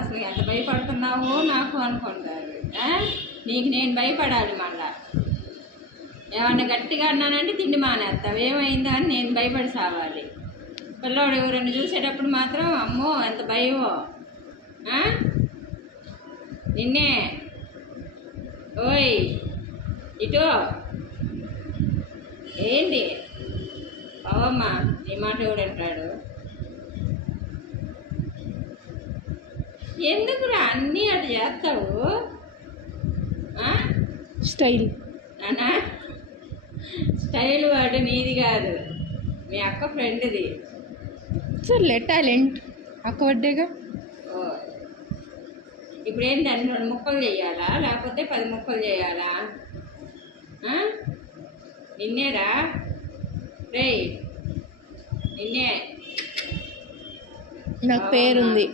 అసలు ఎంత భయపడుతున్నావో నాకు అనుకుంటారు. నీకు నేను భయపడాలి మళ్ళా. ఏమన్నా గట్టిగా అన్నానంటే తిండి మానేస్తావు, ఏమైందా అని నేను భయపడి సావాలి. పిల్లోడు ఎవరైనా చూసేటప్పుడు మాత్రం అమ్మో ఎంత భయమో. నిన్నే ఓయ్ ఇటో ఏంటి అవమ్మా, నీ మాట ఎవడంటాడు? ఎందుకురా అన్నీ అటు చేస్తావు? స్టైల్ నానా స్టైల్ వాడు నీది కాదు, మీ అక్క ఫ్రెండ్ది. సర్లే టాలెంట్ అక్క వడ్డేగా. ఓ ఇప్పుడు ఏంటి, దాన్ని 2 ముక్కలు చేయాలా లేకపోతే 10 ముక్కలు చేయాలా? నిన్నేరా రేయ్, నిన్నే. నాకు పేరుంది.